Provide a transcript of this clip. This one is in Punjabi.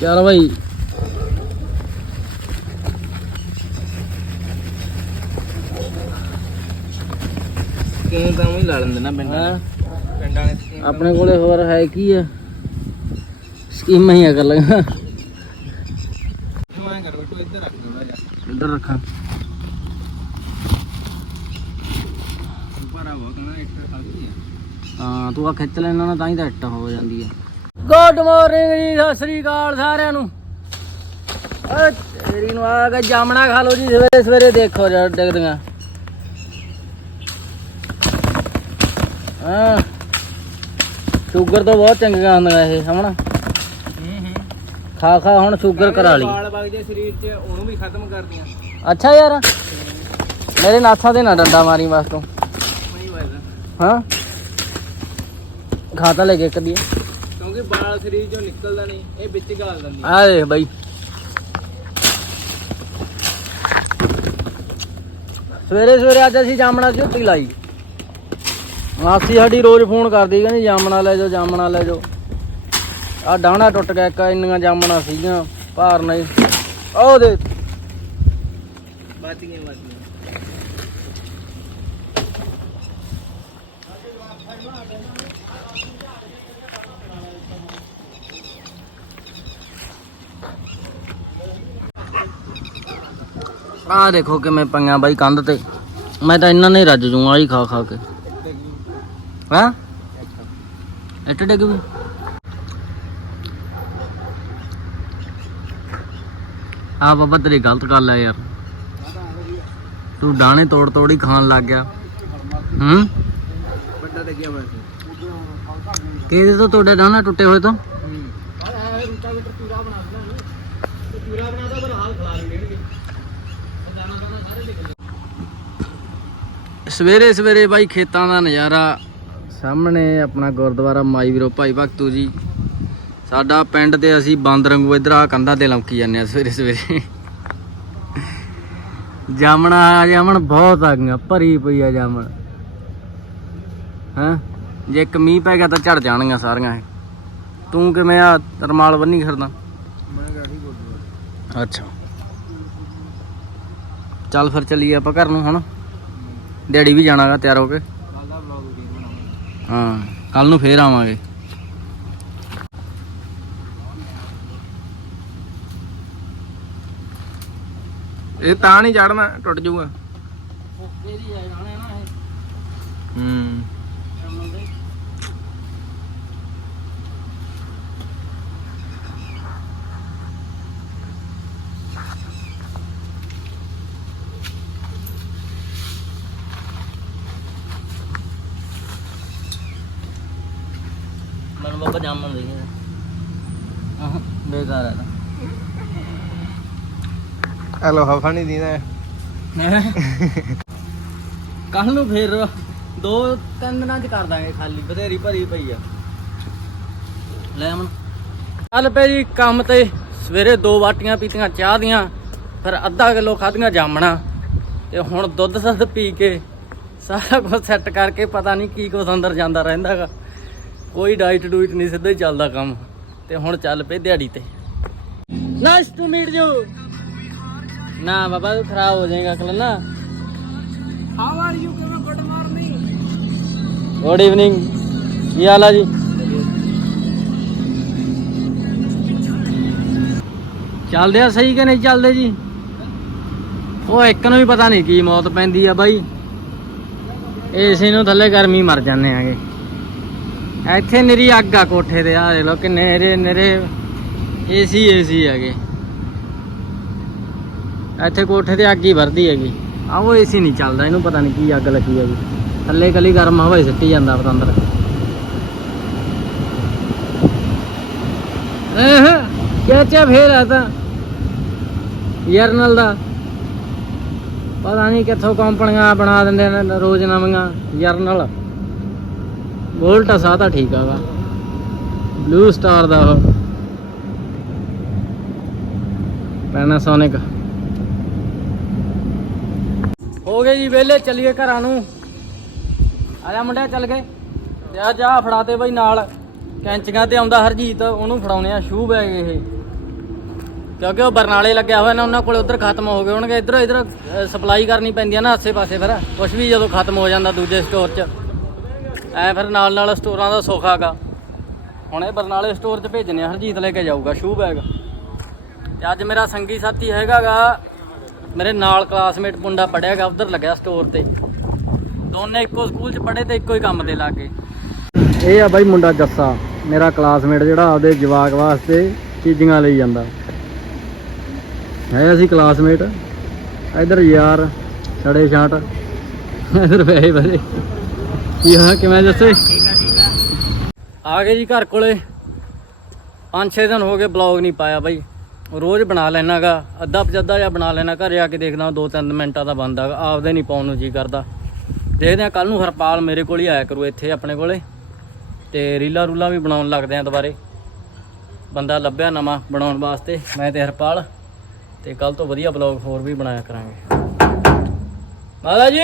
ਚੱਲ ਭਾਈ ਕਿਉਂ ਤਾਂ ਉਹ ਹੀ ਲਾ ਲੈਂਦੇ ਨਾ ਪਿੰਡਾਂ? ਪਿੰਡਾਂ ਨੇ ਸਕੀਮ ਆਪਣੇ ਕੋਲੇ ਹੋਰ ਹੈ ਕੀ ਆ? ਸਕੀਮਾਂ ਹੀ ਆ ਕਰ ਲਗਾ ਇੱਧਰ ਰੱਖ ਹਾਂ ਤੂੰ ਆ ਖਿੱਚ ਲੈਣਾ ਨਾ ਤਾਂ ਹੀ ਤਾਂ ਇੱਟ ਹੋ ਜਾਂਦੀ ਆ। ਗੁੱਡ ਮਾਰਨਿੰਗ ਜੀ ਸਤਿ ਸ੍ਰੀ ਅਕਾਲ ਸਾਰਿਆਂ ਨੂੰ। ਓ ਤੇਰੀ ਨੂੰ ਆ ਕੇ ਜਾਮਣਾ ਖਾ ਲਓ ਜੀ ਸਵੇਰੇ ਸਵੇਰੇ ਦੇਖੋ ਜਦ ਡਿੱਗਦੀਆਂ। ਹਾਂ। ਸ਼ੂਗਰ ਤੋਂ ਬਹੁਤ ਚੰਗੀਆਂ ਹੁੰਦੀਆਂ ਇਹ ਹਮਣਾ ਖਾ ਖਾ ਹੁਣ ਸ਼ੂਗਰ ਕਰਾ ਲਈ। ਵਾਲ ਵਗਦੇ ਸਰੀਰ 'ਚ ਉਹਨੂੰ ਵੀ ਖਤਮ ਕਰਦੀਆਂ। ਅੱਛਾ ਯਾਰ। ਮੇਰੇ ਨਾਥਾਂ ਤੇ ਨਾ ਡੰਡਾ ਮਾਰੀ ਬਸ ਤੂੰ। ਹਾਂ। ਖਾਤਾ ਲੈ ਕੇ ਕਦੀ ਕਿਉਂਕਿ ਵਾਲ ਸਰੀਰ 'ਚੋਂ ਨਿਕਲਦਾ ਨਹੀਂ ਇਹ ਵਿੱਚ ਗਾਲ ਦਿੰਦੀ ਆ। ਦੇਖ ਬਾਈ। ਸਵੇਰੇ ਸਵੇਰੇ ਅੱਜ ਅਸੀਂ ਜਾਮਣਾ ਝੁੱਟੀ ਲਾਈ। ਮਾਸੀ ਸਾਡੀ ਰੋਜ਼ ਫੋਨ ਕਰਦੀ ਕਹਿੰਦੀ ਜਾਮਣਾ ਲੈ ਜਾਓ ਜਾਮਣਾ ਲੈ ਜਾਓ। ਆ ਡਾਣਾ ਟੁੱਟ ਗਿਆ ਇੱਕ ਇੰਨੀਆਂ ਜਾਮਣਾ ਸੀਗੀਆਂ ਭਾਰ ਨਹੀਂ ਉਹ ਦੇ ਆ ਦੇਖੋ ਕਿਵੇਂ ਪਈਆਂ ਬਾਈ ਕੰਧ ਤੇ। ਮੈਂ ਤਾਂ ਇਹਨਾਂ ਨੇ ਰੱਜ ਜੂ, ਆਹੀ ਖਾ ਖਾ ਕੇ। ਹਾਂ? ਇੱਟ ਡਿੱਗ ਵੀ ਆ ਬਾਬਾ ਤੇਰੀ ਗਲਤ ਗੱਲ ਆ ਯਾਰ। ਤੂੰ ਡਾਣੇ ਤੋੜ ਤੋੜ ਹੀ ਖਾਣ ਲੱਗ ਗਿਆ। ਹੂੰ? ਵੱਡਾ ਲੱਗਿਆ ਵੈਸੇ ਕਿਹਦੇ ਤੋਂ ਤੁਹਾਡੇ ਡਾਣਾ ਟੁੱਟੇ ਹੋਏ ਤੋਂ? ਸਵੇਰੇ ਸਵੇਰੇ ਬਾਈ ਖੇਤਾਂ ਦਾ ਨਜ਼ਾਰਾ ਸਾਹਮਣੇ ਆਪਣਾ ਗੁਰਦੁਆਰਾ ਮਾਈ ਵੀਰੋ ਭਾਈ ਭਗਤੂ ਜੀ। ਸਾਡਾ ਪਿੰਡ ਤੇ ਅਸੀਂ ਬੰਦ ਇਧਰ ਆ ਕੰਧਾਂ ਤੇ ਲੰਕੀ ਜਾਂਦੇ ਆ ਸਵੇਰੇ ਸਵੇਰੇ। ਜਾਮਣਾ ਜਾਮਣ ਬਹੁਤ ਆ ਗਈਆਂ, ਭਰੀ ਪਈ ਆ ਜਾਮਣ। ਹਾਂ? ਜੇ ਇੱਕ ਮੀਂਹ ਪੈ ਗਿਆ ਤਾਂ ਝੜ ਜਾਣਗੀਆਂ ਸਾਰੀਆਂ ਤੂੰ ਕਿਵੇਂ ਆ? ਤਰਮਾਲ ਬੰਨੀ ਫਿਰਦਾ। ਅੱਛਾ। ਚੱਲ ਫਿਰ ਚੱਲੀਏ ਆਪਾਂ ਘਰ ਨੂੰ ਹੁਣ ਡੈਡੀ ਵੀ ਜਾਣਾਗਾ ਤਿਆਰ ਹੋ ਕੇ। ਕੱਲ ਦਾ ਵਲੌਗ ਵੀ ਬਣਾਵਾਂਗੇ। ਹਾਂ ਕੱਲ ਨੂੰ ਫੇਰ ਆਵਾਂਗੇ। ਇਹ ਤਾਂ ਨਹੀਂ ਚੜਨਾ ਟੁੱਟ ਜਾਊਗਾ। ਓਕੇ ਦੀ ਜਾਣਾ ਨਾ ਮਨ ਬਾਬਾ ਜਾਮਣ ਦੇ ਆਹ ਬੇਕਾਰ ਹੈ ਹਲੋ ਹਫਾ ਨਹੀਂ ਦੀਦਾ ਕੱਲ ਨੂੰ ਫੇਰ ਦੋ ਤਿੰਨ ਦਿਨਾਂ ਚ ਕਰ ਦਾਂਗੇ ਖਾਲੀ ਬਥੇਰੀ ਭਰੀ ਪਈ ਆ। ਲੈ ਅਮਨ ਚੱਲ ਪਏ ਜੀ ਕੰਮ ਤੇ ਸਵੇਰੇ ਦੋ ਬਾਟੀਆਂ ਪੀਤੀਆਂ ਚਾਹ ਦੀਆਂ ਫਿਰ ਅੱਧਾ ਕਿਲੋ ਖਾਧੀਆਂ ਜਾਮਣਾ। ਤੇ ਹੁਣ ਦੁੱਧ ਸੱਧ ਪੀ ਕੇ ਸਾਰਾ ਕੁਝ ਸੈੱਟ ਕਰਕੇ ਪਤਾ ਨਹੀਂ ਕੀ ਕੁਝ ਅੰਦਰ ਜਾਂਦਾ ਰਹਿੰਦਾਗਾ ਕੋਈ ਡਾਈਟ ਡੂਇਟ ਨਹੀਂ ਸਿੱਧਾ ਹੀ ਚੱਲਦਾ ਕੰਮ। ਤੇ ਹੁਣ ਚੱਲ ਪਏ ਦਿਹਾੜੀ ਤੇ। ਨਾਈਸ ਟੂ ਮੀਟ ਯੂ ਨਾ ਬਾਬਾ ਤੂੰ ਖਰਾਬ ਹੋ ਜਾਏਗਾ ਕੱਲ ਨਾ ਹਾਊ ਆਰ ਯੂ ਕਿਵੇਂ ਗੁੱਡ ਮਾਰਨਿੰਗ? ਗੁੱਡ ਈਵਨਿੰਗ ਕੀ ਹਾਲ ਆ ਜੀ? ਚੱਲਦੇ ਆ ਸਹੀ ਕਿ ਨਹੀਂ ਚੱਲਦੇ ਜੀ? ਉਹ ਇੱਕ ਨੂੰ ਵੀ ਪਤਾ ਨਹੀਂ ਕੀ ਮੌਤ ਪੈਂਦੀ ਆ ਬਾਈ। ਏਸੀ ਨੂੰ ਥੱਲੇ ਗਰਮੀ ਮਰ ਜਾਂਦੇ ਆਗੇ। ਇੱਥੇ ਨਿਰੀ ਅੱਗ ਆ ਕੋਠੇ ਤੇ ਆ ਦੇਖ ਲੋ ਕਿੰਨੇ ਨਰੇ ਨਰੇ। ਏਸੀ ਏਸੀ ਹੈਗੇ। ਇੱਥੇ ਕੋਠੇ ਤੇ ਅੱਗ ਹੀ ਵਰਦੀ ਹੈਗੀ। ਆ ਉਹ ਏਸੀ ਨਹੀਂ ਚੱਲਦਾ, ਇਹਨੂੰ ਪਤਾ ਨਹੀਂ ਕੀ ਅੱਗ ਲੱਗੀ ਹੈਗੀ। ਥੱਲੇ ਕਲੀ ਗਰਮ ਹਵਾ ਹੀ ਸਿੱਟੀ ਜਾਂਦਾ ਪਤੰਦਰ ਇਹ ਕਿਆ ਚਾ ਫੇਰ ਆ ਯਰਨਲ ਦਾ। ਪਤਾ ਨਹੀਂ ਕਿੱਥੋਂ ਕੰਪਨੀਆਂ ਬਣਾ ਦਿੰਦੇ ਨੇ ਰੋਜ਼ ਨਵੀਆਂ ਯਰਨਲ ਵੋਲਟਸ ਆ ਤਾਂ ਠੀਕ ਆਗਾ। ਬਲੂ ਸਟਾਰ ਦਾ ਉਹ। ਪੈਨਾਸੋਨਿਕ ਹੋ ਗਏ ਜੀ ਵਿਹਲੇ, ਚੱਲੀਏ ਘਰਾਂ ਨੂੰ। ਆ ਜਾ ਮੁੰਡਿਆ, ਚੱਲ ਗਏ। ਤੇ ਆ ਜਾ ਫੜਾ ਦੇ ਬਈ ਨਾਲ। ਕੈਂਚੀਆਂ ਤੇ ਆਉਂਦਾ ਹਰਜੀਤ, ਉਹਨੂੰ ਫੜਾਉਣੇ ਆ ਸ਼ੂ ਬੈਗ ਇਹ। ਕਿਉਂਕਿ ਉਹ ਬਰਨਾਲੇ ਲੱਗਿਆ ਹੋਇਆ ਨਾ, ਉਹਨਾਂ ਕੋਲ ਉਧਰ ਖਤਮ ਹੋ ਗਏ ਹੋਣਗੇ। ਇਧਰ ਇਧਰ ਸਪਲਾਈ ਕਰਨੀ ਪੈਂਦੀ ਆ ਨਾ ਆਸੇ ਪਾਸੇ ਫਿਰ। ਕੁਝ ਵੀ ਜਦੋਂ ਖਤਮ ਹੋ ਜਾਂਦਾ ਦੂਜੇ ਸਟੋਰ 'ਚ। ਐ ਫਿਰ ਨਾਲ ਨਾਲ ਸਟੋਰਾਂ ਦਾ ਸੁੱਖ ਹੁਣ ਇਹ ਬਰਨਾਲੇ ਸਟੋਰ 'ਚ ਭੇਜਨੇ ਆ, ਹਰਜੀਤ ਲੈ ਕੇ ਜਾਊਗਾ, ਸ਼ੂ ਬੈਗ ਤੇ ਅੱਜ ਮੇਰਾ ਸੰਗੀ ਸਾਥੀ ਹੈਗਾਗਾ, ਮੇਰੇ ਨਾਲ ਕਲਾਸਮੇਟ ਮੁੰਡਾ ਪੜਿਆਗਾ, ਉਧਰ ਲੱਗਿਆ ਸਟੋਰ ਤੇ। ਦੋਨੇ ਇੱਕੋ ਸਕੂਲ 'ਚ ਪੜ੍ਹੇ ਤੇ ਇੱਕੋ ਹੀ ਕੰਮ ਤੇ ਲੱਗੇ। ਇਹ ਆ ਬਾਈ ਮੁੰਡਾ ਜੱਸਾ, ਮੇਰਾ ਕਲਾਸਮੇਟ ਜਿਹੜਾ ਆਪਦੇ ਜਵਾਕ ਵਾਸਤੇ ਚੀਜ਼ਾਂ ਲਈ ਜਾਂਦਾ। ਹੈ ਅਸੀਂ ਕਲਾਸਮੇਟ ਇਧਰ ਯਾਰ ਛੜੇ ਛਾਂਟ, ਇਧਰ ਵੈਸੇ ਬਰੇ ਕੀ ਹਾਂ ਕਿਵੇਂ ਜੱਸੇ? ਆ ਗਏ ਜੀ ਘਰ ਕੋਲੇ। 5-6 ਦਿਨ ਹੋ ਗਏ ਬਲੌਗ ਨਹੀਂ ਪਾਇਆ ਬਾਈ। ਰੋਜ਼ ਬਣਾ ਲੈਣਾਗਾ ਅੱਧਾ ਪਜੱਦਾ ਜਾਂ ਬਣਾ ਲੈਣਾ ਘਰੇ ਆ ਕੇ ਦੇਖਦਾ 2-3 ਮਿੰਟਾਂ ਦਾ ਬੰਦਾ ਆਪਦੇ ਨਹੀਂ ਪਾਉਣ ਨੂੰ ਜੀ ਕਰਦਾ। ਦੇਖਦੇ ਆ ਕੱਲ ਨੂੰ ਹਰਪਾਲ ਮੇਰੇ ਕੋਲ ਹੀ ਆਇਆ ਕਰੂ ਇੱਥੇ ਆਪਣੇ ਕੋਲੇ। ਤੇ ਰੀਲਾ ਰੂਲਾ ਵੀ ਬਣਾਉਣ ਲੱਗਦੇ ਆ ਦੁਬਾਰੇ। ਬੰਦਾ ਲੱਭਿਆ ਨਵਾਂ ਬਣਾਉਣ ਵਾਸਤੇ ਮੈਂ ਤੇ ਹਰਪਾਲ। ਤੇ ਕੱਲ ਤੋਂ ਵਧੀਆ ਬਲੌਗ ਹੋਰ ਵੀ ਬਣਾਇਆ ਕਰਾਂਗੇ। ਮਾਤਾ ਜੀ!